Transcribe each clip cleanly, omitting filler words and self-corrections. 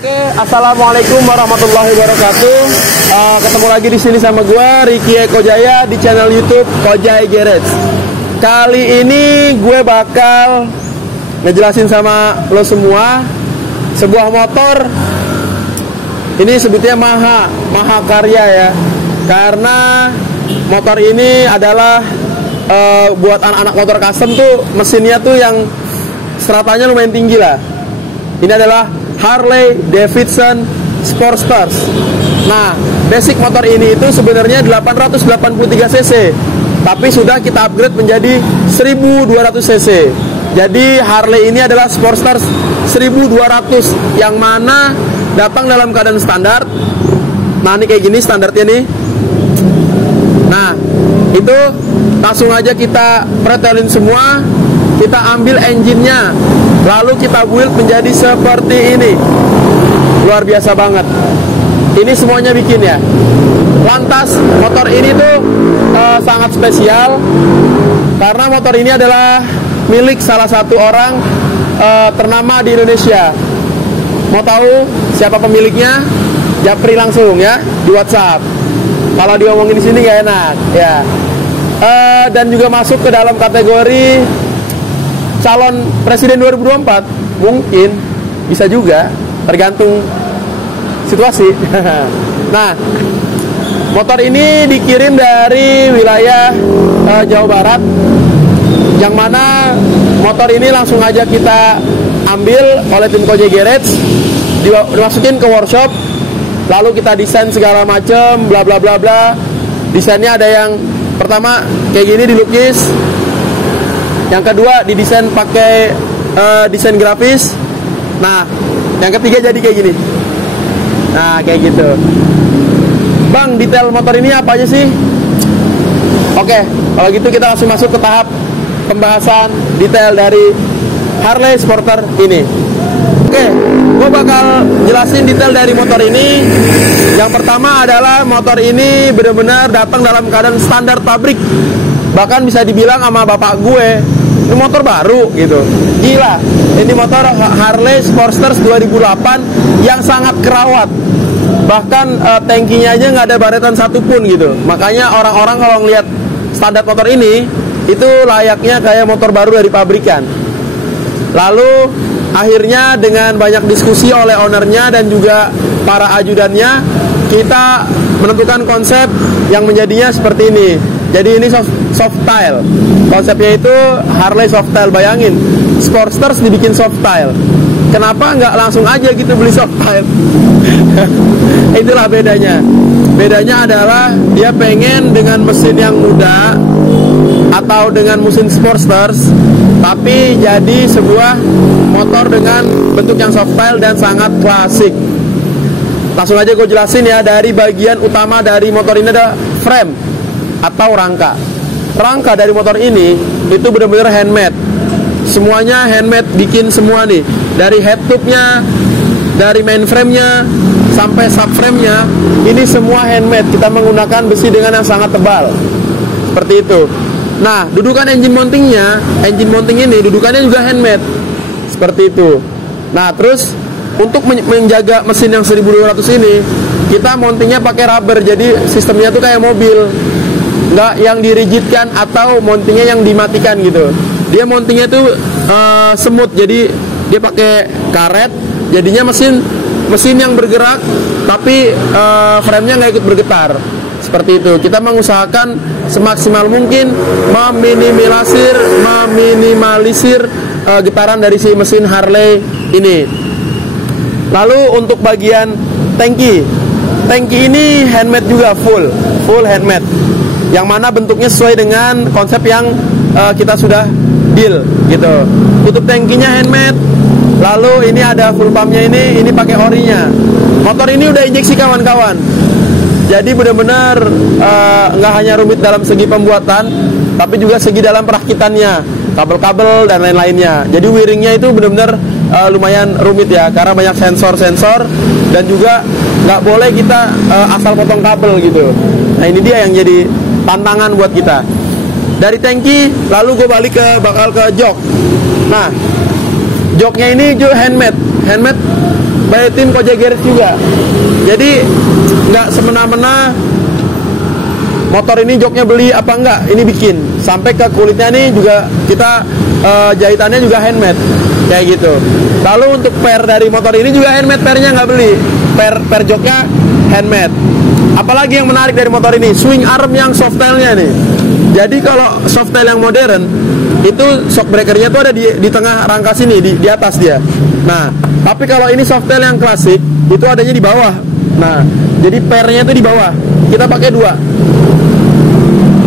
Oke, assalamualaikum warahmatullahi wabarakatuh. Ketemu lagi di sini sama gua Ricky Eko Jaya di channel YouTube Kojai Garage. Kali ini gue bakal ngejelasin sama lo semua sebuah motor. Ini sebutnya Mahakarya ya, karena motor ini adalah buat anak-anak motor custom tuh mesinnya tuh yang stratanya lumayan tinggi lah. Ini adalah Harley Davidson Sportsters. Nah, basic motor ini itu sebenarnya 883 cc, tapi sudah kita upgrade menjadi 1200 cc. Jadi Harley ini adalah Sportsters 1200 yang mana datang dalam keadaan standar. Nah, ini kayak gini standarnya nih. Nah, itu langsung aja kita pretelin semua. Kita ambil engine-nya, lalu kita build menjadi seperti ini. Luar biasa banget. Ini semuanya bikin ya. Lantas motor ini tuh sangat spesial karena motor ini adalah milik salah satu orang ternama di Indonesia. Mau tahu siapa pemiliknya? Japri langsung ya di WhatsApp. Kalau diomongin di sini gak enak ya. Dan juga masuk ke dalam kategori calon presiden 2024, mungkin bisa juga, tergantung situasi. Nah, motor ini dikirim dari wilayah Jawa Barat, yang mana motor ini langsung aja kita ambil oleh tim Kojai Garage, dimasukin ke workshop, lalu kita desain segala macam, bla bla bla bla. Desainnya ada yang pertama kayak gini dilukis. Yang kedua didesain pakai desain grafis. Nah, yang ketiga jadi kayak gini. Nah, kayak gitu. Bang, detail motor ini apa aja sih? Oke, kalau gitu kita langsung masuk ke tahap pembahasan detail dari Harley Sporter ini. Oke, gue bakal jelasin detail dari motor ini. Yang pertama adalah motor ini benar-benar datang dalam keadaan standar pabrik. Bahkan bisa dibilang sama bapak gue, ini motor baru gitu. Gila, ini motor Harley Sportsters 2008 yang sangat kerawat. Bahkan tangkinya aja nggak ada baretan satupun gitu. Makanya orang-orang kalau ngelihat standar motor ini, itu layaknya kayak motor baru dari pabrikan. Lalu akhirnya dengan banyak diskusi oleh ownernya dan juga para ajudannya, kita menentukan konsep yang menjadinya seperti ini. Jadi ini soft style. Konsepnya itu Harley soft style. Bayangin, Sportsters dibikin soft style. Kenapa nggak langsung aja gitu beli soft style? Itulah bedanya. Bedanya adalah dia pengen dengan mesin yang muda atau dengan mesin Sportsters, tapi jadi sebuah motor dengan bentuk yang soft style dan sangat klasik. Langsung aja gue jelasin ya. Dari bagian utama dari motor ini ada frame atau rangka. Rangka dari motor ini itu benar-benar handmade. Semuanya handmade, bikin semua nih. Dari head tube-nya, dari main frame-nya, sampai subframe-nya, ini semua handmade. Kita menggunakan besi dengan yang sangat tebal. Seperti itu. Nah, dudukan engine mounting-nya, engine mounting ini dudukannya juga handmade. Seperti itu. Nah, terus untuk menjaga mesin yang 1200 ini, kita mountingnya pakai rubber. Jadi sistemnya tuh kayak mobil, nggak yang dirigidkan atau mountingnya yang dimatikan gitu. Dia mountingnya tuh semut, jadi dia pakai karet. Jadinya mesin yang bergerak, tapi frame-nya nggak ikut bergetar. Seperti itu. Kita mengusahakan semaksimal mungkin meminimalisir getaran dari si mesin Harley ini. Lalu untuk bagian tangki ini handmade juga, full handmade. Yang mana bentuknya sesuai dengan konsep yang kita sudah deal gitu. Tutup tangkinya handmade, Lalu ini ada full pumpnya, ini pakai orinya. Motor ini udah injeksi kawan-kawan. Jadi benar-benar nggak hanya rumit dalam segi pembuatan, tapi juga segi dalam perakitannya, kabel-kabel dan lain-lainnya. Jadi wiringnya itu benar-benar lumayan rumit ya, karena banyak sensor-sensor dan juga nggak boleh kita asal potong kabel gitu. Nah ini dia yang jadi tantangan buat kita. Dari tangki, lalu gue balik bakal ke jok. Nah, joknya ini juga handmade by tim Kojai Garage juga. Jadi nggak semena-mena motor ini joknya beli apa enggak, ini bikin. Sampai ke kulitnya nih juga kita jahitannya juga handmade kayak gitu. Lalu untuk per dari motor ini juga handmade, pernya nggak beli, per joknya handmade. Apalagi yang menarik dari motor ini, swing arm yang softailnya nih. Jadi kalau softail yang modern itu shock breakernya tuh ada di tengah rangka sini, di atas dia. Nah, tapi kalau ini softail yang klasik itu adanya di bawah. Nah, jadi pernya itu di bawah. Kita pakai dua.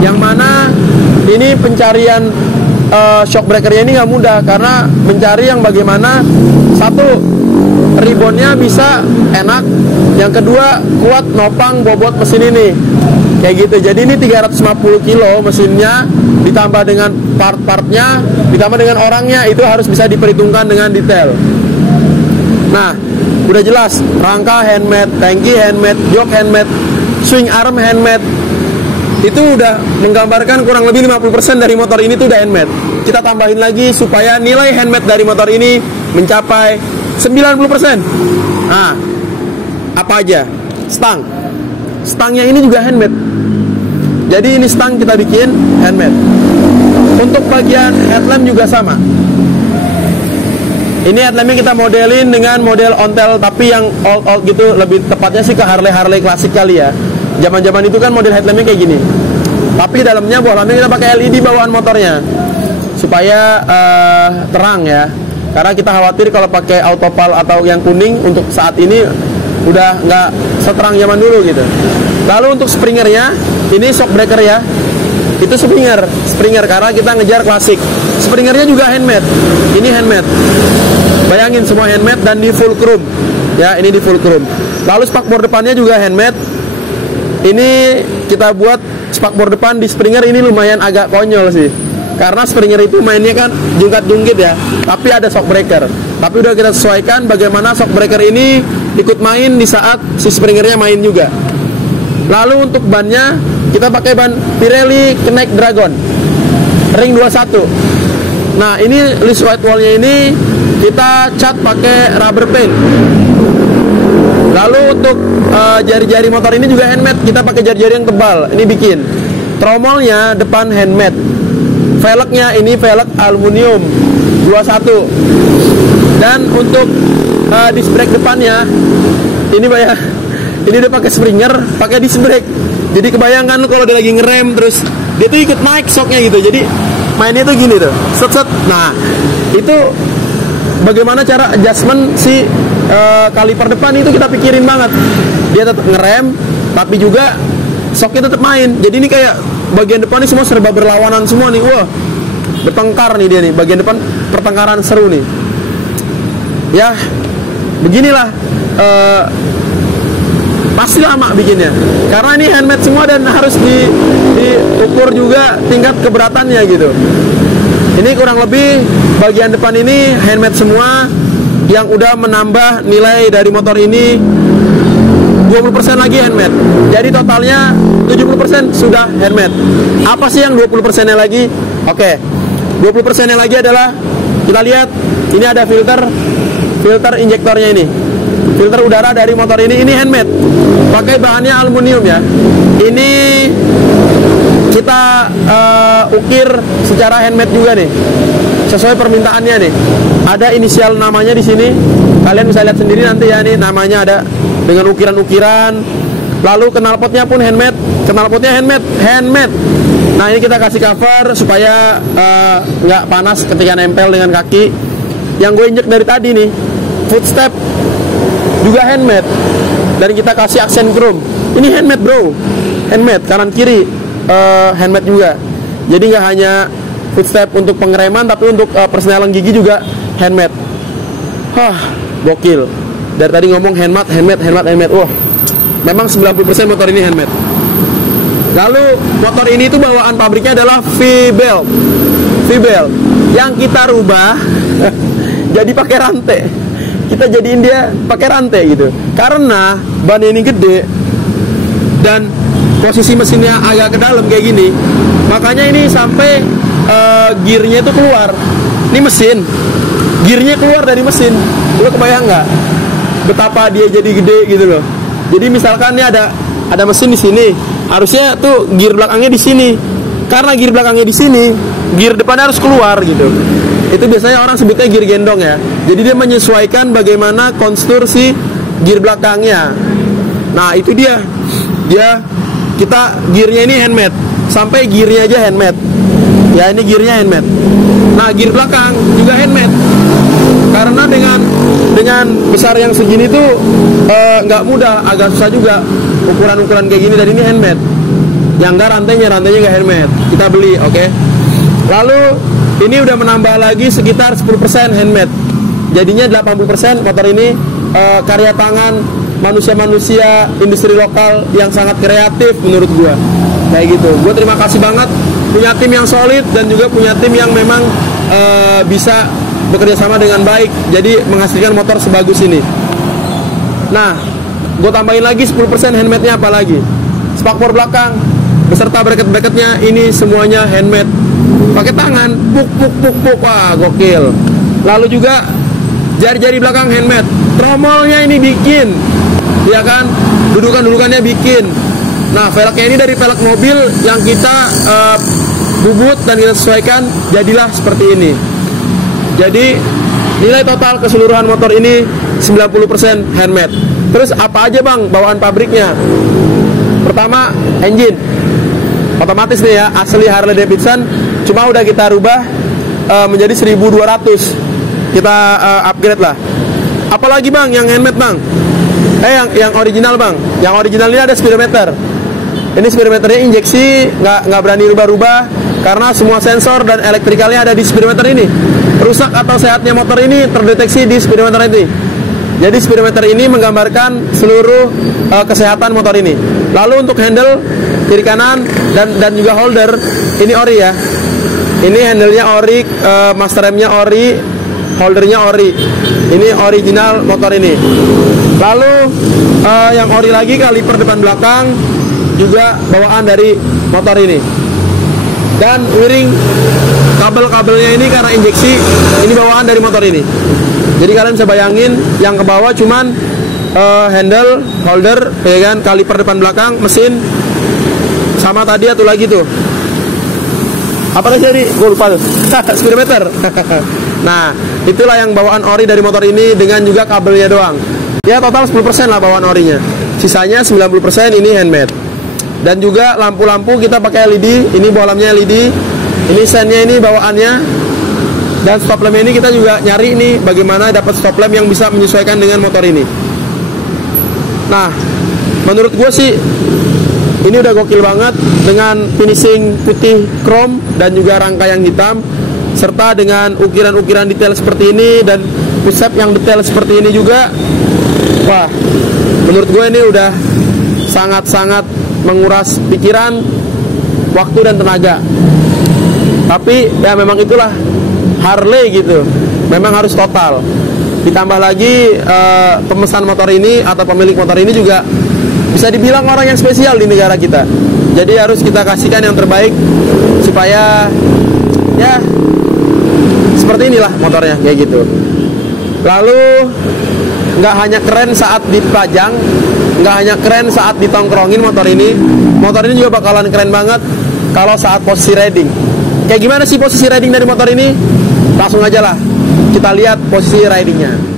Yang mana ini pencarian shock breakernya ini nggak mudah, karena mencari yang bagaimana satu ribonnya bisa enak, yang kedua kuat nopang bobot mesin ini kayak gitu. Jadi ini 350 kilo mesinnya, ditambah dengan part-partnya, ditambah dengan orangnya, itu harus bisa diperhitungkan dengan detail. Nah, udah jelas rangka handmade, tangki handmade, jok handmade, swing arm handmade. Itu udah menggambarkan kurang lebih 50% dari motor ini tuh udah handmade. Kita tambahin lagi supaya nilai handmade dari motor ini mencapai 90%. Nah, apa aja? Stangnya ini juga handmade. Jadi ini stang kita bikin handmade. Untuk bagian headlamp juga sama. Ini headlampnya kita modelin dengan model ontel, tapi yang old gitu, lebih tepatnya sih ke Harley klasik kali ya. Zaman-zaman itu kan model headlampnya kayak gini. Tapi dalamnya bohlamnya kita pakai LED bawaan motornya supaya terang ya. Karena kita khawatir kalau pakai autopal atau yang kuning untuk saat ini udah nggak seterang zaman dulu gitu. Lalu untuk springernya, ini shock breaker ya. Itu springer karena kita ngejar klasik. Springernya juga handmade. Ini handmade. Bayangin semua handmade dan di full chrome. Ya, ini di full chrome. Lalu spakbor depannya juga handmade. Ini kita buat spakbor depan di springer ini lumayan agak konyol sih. Karena springer itu mainnya kan jungkat-jungkit ya, tapi ada shock breaker. Tapi udah kita sesuaikan bagaimana shock breaker ini ikut main di saat si springernya main juga. Lalu untuk bannya kita pakai ban Pirelli Knight Dragon ring 21. Nah, ini list white wallnya ini kita cat pakai rubber paint. Lalu untuk jari-jari motor ini juga handmade, kita pakai jari-jari yang tebal. Ini bikin. Tromolnya depan handmade. Velgnya ini velg aluminium 21. Dan untuk disc brake depannya ini ini udah pakai springer, pakai disc brake. Jadi kebayangkan lu kalau dia lagi ngerem terus dia tuh ikut naik shocknya gitu. Jadi mainnya tuh gini tuh, set. Nah, itu bagaimana cara adjustment si kaliper depan itu kita pikirin banget. Dia tetap ngerem, tapi juga shocknya tetap main. Jadi ini kayak bagian depan ini semua serba berlawanan semua nih. Wah, bertengkar nih dia nih. Bagian depan pertengkaran seru nih. Ya, beginilah. Pasti lama bikinnya karena ini handmade semua dan harus diukur juga tingkat keberatannya gitu. Ini kurang lebih bagian depan ini handmade semua, yang udah menambah nilai dari motor ini 20% lagi handmade. Jadi totalnya 70% sudah handmade. Apa sih yang 20%-nya lagi? Oke, 20%-nya lagi adalah kita lihat ini ada filter injektornya ini. Filter udara dari motor ini handmade. Pakai bahannya aluminium ya. Ini kita ukir secara handmade juga nih. Sesuai permintaannya nih. Ada inisial namanya di sini. Kalian bisa lihat sendiri nanti ya, nih namanya ada dengan ukiran-ukiran. Lalu knalpotnya pun handmade. Knalpotnya handmade. Nah, ini kita kasih cover supaya nggak panas ketika nempel dengan kaki. Yang gue injek dari tadi nih, footstep juga handmade, dan kita kasih aksen chrome. Ini handmade bro, handmade kanan kiri handmade juga. Jadi nggak hanya footstep untuk pengereman, tapi untuk persenelan gigi juga handmade. Gokil. Dari tadi ngomong handmade. Wah, memang 90% motor ini handmade. Lalu motor ini itu bawaan pabriknya adalah V-belt yang kita rubah jadi pakai rantai. Kita jadiin dia pakai rantai gitu. Karena ban ini gede dan posisi mesinnya agak ke dalam kayak gini, makanya ini sampai gearnya itu keluar. Ini mesin, gearnya keluar dari mesin. Lo kebayang nggak betapa dia jadi gede gitu loh. Jadi misalkan ini ada mesin di sini, harusnya tuh gear belakangnya di sini. Karena gear belakangnya di sini, gear depannya harus keluar gitu. Itu biasanya orang sebutnya gear gendong ya. Jadi dia menyesuaikan bagaimana konstruksi gear belakangnya. Nah itu dia kita gearnya ini handmade, sampai gearnya aja handmade. Ya ini gearnya handmade. Nah gear belakang juga handmade. Karena dengan besar yang segini tuh nggak mudah, agak susah juga ukuran kayak gini, dan ini handmade. Yang enggak rantainya nggak handmade, kita beli, oke. Lalu ini udah menambah lagi sekitar 10% handmade. Jadinya 80% motor ini karya tangan manusia-manusia industri lokal yang sangat kreatif menurut gua. Kayak gitu. Gua terima kasih banget punya tim yang solid dan juga punya tim yang memang bisa bekerja sama dengan baik, jadi menghasilkan motor sebagus ini. Nah, gue tambahin lagi 10% handmade-nya apa lagi? Spakbor belakang beserta bracket-bracketnya ini semuanya handmade. Pakai tangan, puk, wah gokil. Lalu juga jari-jari belakang handmade. Tromolnya ini bikin, ya kan? Dudukannya bikin. Nah, velgnya ini dari velg mobil yang kita bubut dan kita sesuaikan, jadilah seperti ini. Jadi nilai total keseluruhan motor ini 90% handmade. Terus apa aja bang bawaan pabriknya? Pertama, engine otomatis nih ya, asli Harley Davidson, cuma udah kita rubah menjadi 1200. Kita upgrade lah. Apalagi bang yang handmade bang? Yang original bang. Yang original ini ada speedometer. Ini speedometernya injeksi, nggak berani rubah-rubah karena semua sensor dan elektrikalnya ada di speedometer ini. Rusak atau sehatnya motor ini terdeteksi di speedometer ini. Jadi speedometer ini menggambarkan seluruh kesehatan motor ini. Lalu untuk handle kiri kanan dan juga holder ini ori ya. Ini handle-nya ori, master remnya ori, holdernya ori. Ini original motor ini. Lalu yang ori lagi kaliper depan belakang juga bawaan dari motor ini. Dan wiring kabel-kabelnya ini karena injeksi, ini bawaan dari motor ini. Jadi kalian bisa bayangin yang ke bawah cuman handle, holder, ya kan, kaliper depan belakang, mesin, sama tadi atau lagi tuh. Apa lagi tadi? Gue lupa tuh. Speedometer. Nah, itulah yang bawaan ori dari motor ini dengan juga kabelnya doang. Ya total 10% lah bawaan orinya. Sisanya 90% ini handmade. Dan juga lampu-lampu kita pakai LED. Ini bohlamnya LED. Ini sennya ini bawaannya. Dan stop lamp ini kita juga nyari nih bagaimana dapat stop lamp yang bisa menyesuaikan dengan motor ini. Nah, menurut gue sih ini udah gokil banget dengan finishing putih chrome dan juga rangka yang hitam, serta dengan ukiran-ukiran detail seperti ini dan pusat yang detail seperti ini juga. Wah, menurut gue ini udah sangat-sangat menguras pikiran, waktu dan tenaga. Tapi ya memang itulah Harley gitu, memang harus total. Ditambah lagi pemesan motor ini atau pemilik motor ini juga bisa dibilang orang yang spesial di negara kita. Jadi harus kita kasihkan yang terbaik supaya ya seperti inilah motornya kayak gitu. Lalu nggak hanya keren saat dipajang, nggak hanya keren saat ditongkrongin motor ini juga bakalan keren banget kalau saat posisi riding. Kayak gimana sih posisi riding dari motor ini? Langsung aja lah kita lihat posisi ridingnya.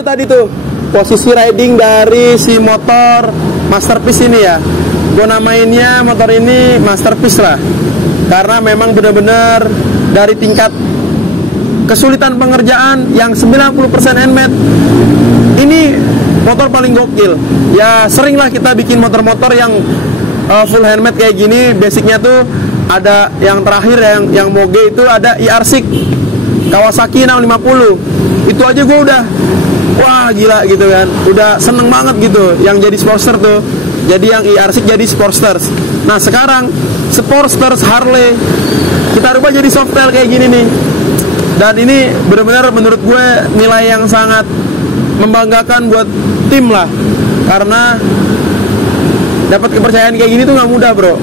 itu tadi tuh posisi riding dari si motor Masterpiece ini ya. Gue namainnya motor ini Masterpiece lah, karena memang benar-benar dari tingkat kesulitan pengerjaan yang 90% handmade, ini motor paling gokil. Ya sering lah kita bikin motor-motor yang full handmade kayak gini. Basicnya tuh ada yang terakhir yang moge itu ada IR6 Kawasaki 650. Itu aja gue udah wah gila gitu kan, udah seneng banget gitu. Yang jadi Sportster tuh, jadi yang IR6 jadi Sportsters. Nah sekarang Sportsters Harley kita rubah jadi Softail kayak gini nih. Dan ini benar-benar menurut gue nilai yang sangat membanggakan buat tim lah, karena dapat kepercayaan kayak gini tuh nggak mudah bro.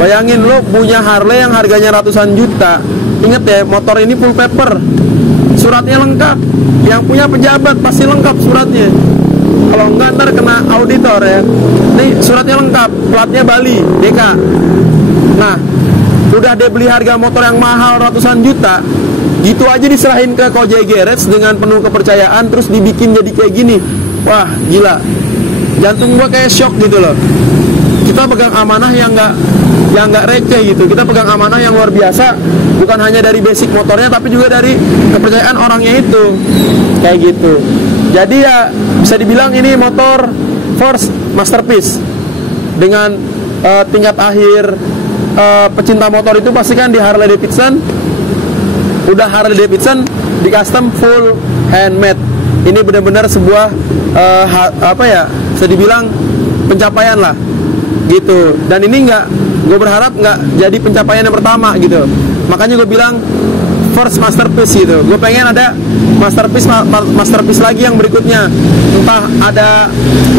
Bayangin lo punya Harley yang harganya ratusan juta. Ingat ya, motor ini full paper, suratnya lengkap. Yang punya pejabat pasti lengkap suratnya. Kalau enggak ntar kena auditor ya. Nih suratnya lengkap, platnya Bali, DK. Nah, udah dia beli harga motor yang mahal ratusan juta, gitu aja diserahin ke Kojai Garage dengan penuh kepercayaan, terus dibikin jadi kayak gini. Wah gila, jantung gua kayak shock gitu loh. Kita pegang amanah yang nggak receh gitu. Kita pegang amanah yang luar biasa, bukan hanya dari basic motornya, tapi juga dari kepercayaan orangnya itu. Kayak gitu. Jadi ya bisa dibilang ini motor first masterpiece. Dengan tingkat akhir pecinta motor itu pasti kan di Harley Davidson. Udah Harley Davidson di custom full handmade. Ini benar-benar sebuah bisa dibilang pencapaian lah gitu. Dan ini gue berharap nggak jadi pencapaian yang pertama gitu. Makanya gue bilang first masterpiece gitu. Gue pengen ada masterpiece lagi yang berikutnya. Entah ada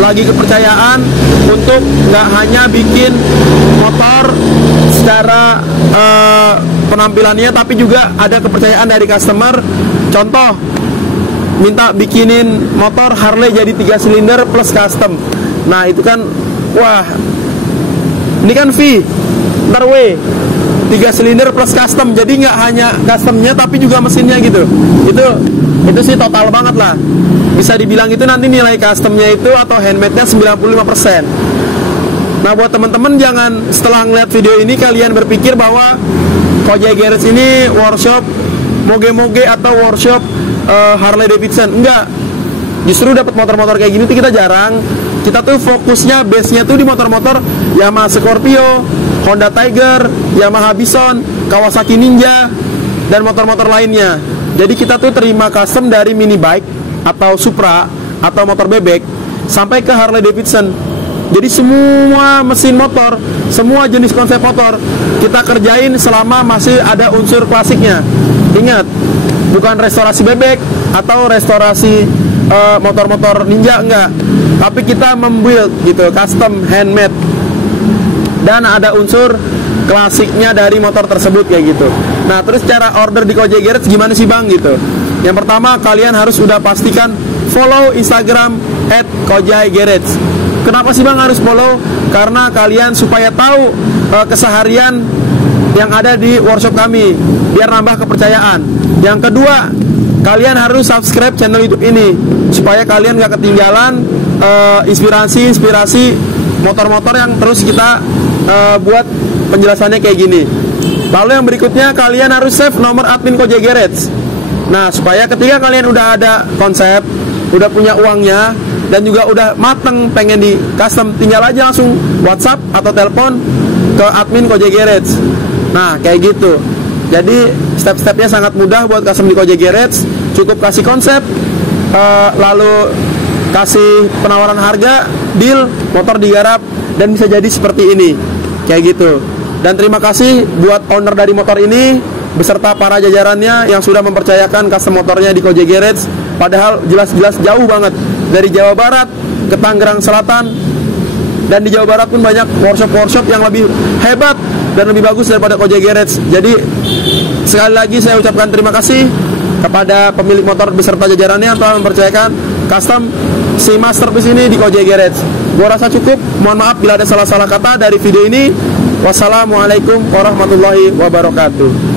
lagi kepercayaan untuk nggak hanya bikin motor secara penampilannya, tapi juga ada kepercayaan dari customer. Contoh, minta bikinin motor Harley jadi 3 silinder plus custom. Nah itu kan, wah, ini kan V, ntar W, 3 silinder plus custom. Jadi nggak hanya customnya tapi juga mesinnya gitu. Itu sih total banget lah. Bisa dibilang itu nanti nilai customnya itu atau handmade-nya 95%. Nah buat teman-teman, jangan setelah ngeliat video ini kalian berpikir bahwa Kojai Garage ini workshop moge-moge atau workshop Harley Davidson. Enggak. Justru dapat motor-motor kayak gini tuh kita jarang. Kita tuh fokusnya, base-nya tuh di motor-motor Yamaha Scorpio, Honda Tiger, Yamaha Bison, Kawasaki Ninja, dan motor-motor lainnya. Jadi kita tuh terima custom dari mini bike atau Supra atau motor bebek sampai ke Harley Davidson. Jadi semua mesin motor, semua jenis konsep motor kita kerjain selama masih ada unsur klasiknya. Ingat, bukan restorasi bebek atau restorasi motor-motor ninja, enggak. Tapi kita membuild gitu, custom, handmade, dan ada unsur klasiknya dari motor tersebut kayak gitu. Nah terus cara order di Kojai Garage gimana sih bang gitu. Yang pertama, kalian harus sudah pastikan follow Instagram @KojaiGarage. Kenapa sih bang harus follow? Karena kalian supaya tahu keseharian yang ada di workshop kami, biar nambah kepercayaan. Yang kedua, kalian harus subscribe channel YouTube ini supaya kalian gak ketinggalan inspirasi motor-motor yang terus kita buat penjelasannya kayak gini. Lalu yang berikutnya, kalian harus save nomor admin Kojai Garage. Nah supaya ketika kalian udah ada konsep, udah punya uangnya, dan juga udah mateng pengen di custom, tinggal aja langsung WhatsApp atau telepon ke admin Kojai Garage. Nah kayak gitu. Jadi step-stepnya sangat mudah buat custom di Kojai Garage. Cukup kasih konsep, lalu kasih penawaran harga, deal, motor digarap, dan bisa jadi seperti ini. Kayak gitu. Dan terima kasih buat owner dari motor ini beserta para jajarannya yang sudah mempercayakan custom motornya di Kojai Garage. Padahal jelas-jelas jauh banget dari Jawa Barat ke Tangerang Selatan, dan di Jawa Barat pun banyak workshop-workshop yang lebih hebat dan lebih bagus daripada Kojai Garage. Jadi sekali lagi saya ucapkan terima kasih kepada pemilik motor beserta jajarannya yang telah mempercayakan custom si masterpiece ini di Kojai Garage. Gua rasa cukup. Mohon maaf bila ada salah-salah kata dari video ini. Wassalamualaikum warahmatullahi wabarakatuh.